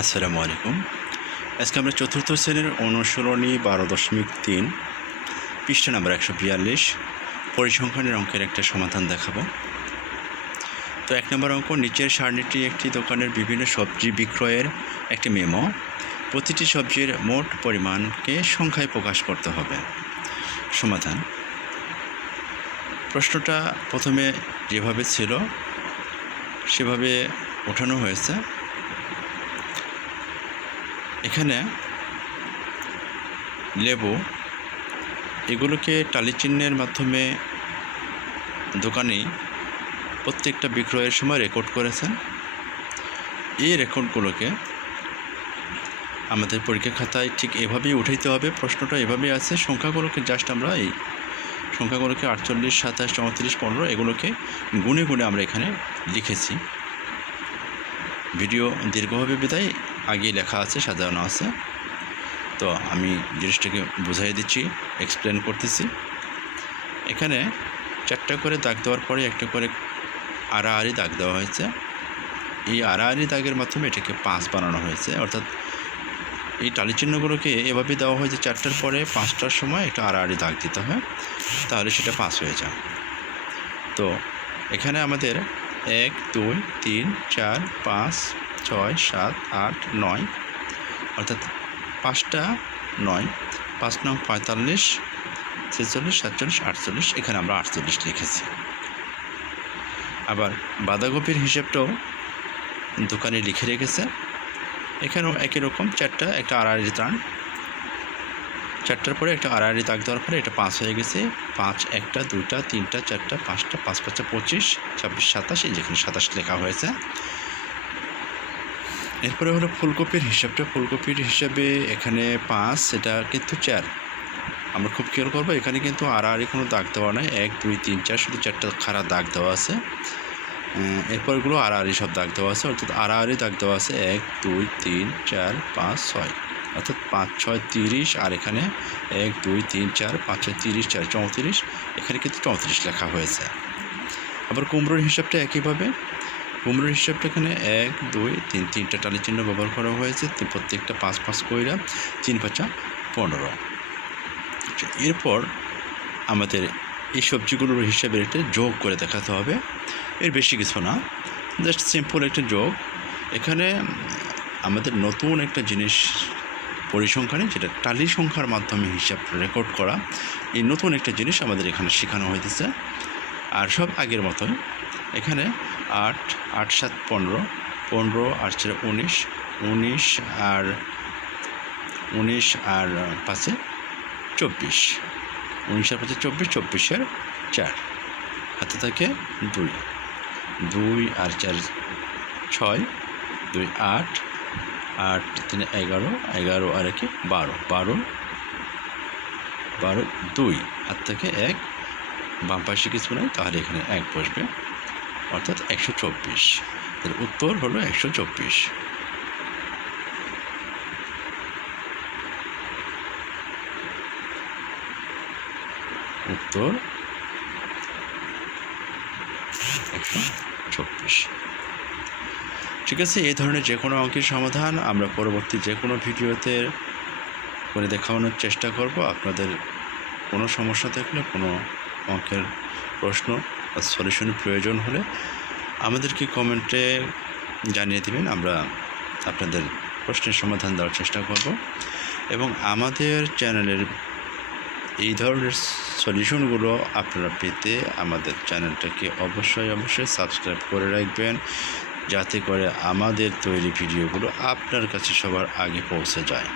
আসসালামু আলাইকুম। আজকে আমরা চতুর্থ শ্রেণীর অনুশীলনী 12.3 পৃষ্ঠা নাম্বার 142 পরিসংখ্যানের অঙ্কের একটা সমাধান দেখাবো। তো 1 নম্বর অঙ্ক, নিচের সারণীটি একটি দোকানের বিভিন্ন সবজি বিক্রয়ের একটি মেমো। প্রতিটি সবজির মোট পরিমাণকে সংখ্যায় প্রকাশ করতে হবে। সমাধান। প্রশ্নটা প্রথমে যেভাবে ছিল সেভাবে ওঠানো হয়েছে। এখানে লেবু এগুলোকে টালি চিহ্নের মাধ্যমে দোকানি প্রত্যেকটা বিক্রয়ের সময় রেকর্ড করেছেন। এই রেকর্ডগুলোকে আমাদের পরীক্ষা খাতায় ঠিক এভাবেই উঠাইতে হবে। প্রশ্নটা এভাবেই আছে, সংখ্যাগুলোকে জাস্ট আমরা এই সংখ্যাগুলোকে 48, 27, 34, 15 এগুলোকে গুনে গুনে আমরা এখানে লিখেছি। ভিডিও দীর্ঘ হবে বিধায় আগেই লেখা আছে, সাজানো আছে। তো আমি জিনিসটাকে বুঝাই দিচ্ছি, এক্সপ্লেন করতেছি। এখানে 4টা করে দাগ দেওয়ার পরে একটা করে আড়াআড়ি দাগ দেওয়া হয়েছে। এই আড়াআড়ি দাগের মাধ্যমে এটাকে 5 বানানো হয়েছে। অর্থাৎ এই টালি চিহ্নগুলোকে এভাবে দেওয়া হয় যে 4টার পরে 5টার সময় একটা আড়াআড়ি দাগ দিতে হয়, তাহলে সেটা 5 হয়ে যায়। তো এখানে আমাদের 1, 2, 3, 4, 5, 6, 7, 8, 9 অর্থাৎ 5টা 9, 5 নং 45, 46, 47, 48, এখানে আমরা 48 লিখেছি। আবার বাঁধাকপির হিসেবটাও দোকানে লিখে রেখেছে। এখানেও একই রকম 4টা একটা আড়াআড়ি টান, 4টার পরে একটা আড়াআড়ি দাগ দেওয়ার পরে এটা 5 হয়ে গেছে। 5, 1টা 2টা 3টা 4টা 5টা 5 5 25, 26, 27, এই যেখানে 27 লেখা হয়েছে। এরপরে হলো ফুলকপির হিসাবটা। ফুলকপির হিসাবে এখানে 5, এটা কিন্তু 4। আমরা খুব খেয়াল করবো, এখানে কিন্তু আড়াআড়ি কোনো দাগ দেওয়া নাই। 1, 2, 3, 4 শুধু 4টা খাড়া দাগ দেওয়া আছে। এরপরগুলো আড়াআড়ি সব দাগ দেওয়া আছে, অর্থাৎ আড়াআড়ি দাগ দেওয়া আছে 1, 2, 3, 4, 5, 6 অর্থাৎ 5, 6, 30। আর এখানে 1, 2, 3, 4, 5, 6, 30, 4, 34, এখানে কিন্তু 34 লেখা হয়েছে। আবার কুমড়োর হিসাবটা একইভাবে। কুমড়োর হিসাবটা এখানে 1, 2, 3, 3টা টালি চিহ্ন ব্যবহার করা হয়েছে। প্রত্যেকটা 5 5 কইরা 3 5 15। এরপর আমাদের এই সবজিগুলোর হিসাবের একটা যোগ করে দেখাতে হবে। এর বেশি কিছু না, জাস্ট সিম্পল একটা যোগ। এখানে আমাদের নতুন একটা জিনিস পরিসংখ্যানে, যেটা টালি সংখ্যার মাধ্যমে হিসাব রেকর্ড করা, এই নতুন একটা জিনিস আমাদের এখানে শেখানো হইতেছে। আর সব আগের মতোই এখানে 8, 8, 7, 15, 15 আর 4, 19, 19 আর 19 আর 5, 24, 19 আর 5, 24, 24 আর 4 হাতে থাকে 2, 2 আর 4, 6, 2, 8, 8, 3, 11, 11 আর 1, 12, 12, 12, 2 হাত থেকে 1, বাম পাশে কিছু নেই, তাহলে এখানে 1 বসবে, অর্থাৎ 124। এর উত্তর হলো 124। উত্তর 124। ঠিক আছে, এই ধরনের যে কোনো অঙ্কের সমাধান আমরা পরবর্তী যে কোনো ভিডিওতে করে দেখানোর চেষ্টা করব। আপনাদের কোনো সমস্যা থাকলে, কোনো অঙ্কের প্রশ্ন বা সলিউশনের প্রয়োজন হলে আমাদেরকে কমেন্টে জানিয়ে দেবেন। আমরা আপনাদের প্রশ্নের সমাধান দেওয়ার চেষ্টা করব। এবং আমাদের চ্যানেলের এই ধরনের সলিউশনগুলো আপনারা পেতে আমাদের চ্যানেলটাকে অবশ্যই সাবস্ক্রাইব করে রাখবেন, যাতে করে আমাদের তৈরি ভিডিওগুলো আপনার কাছে সবার আগে পৌঁছে যায়।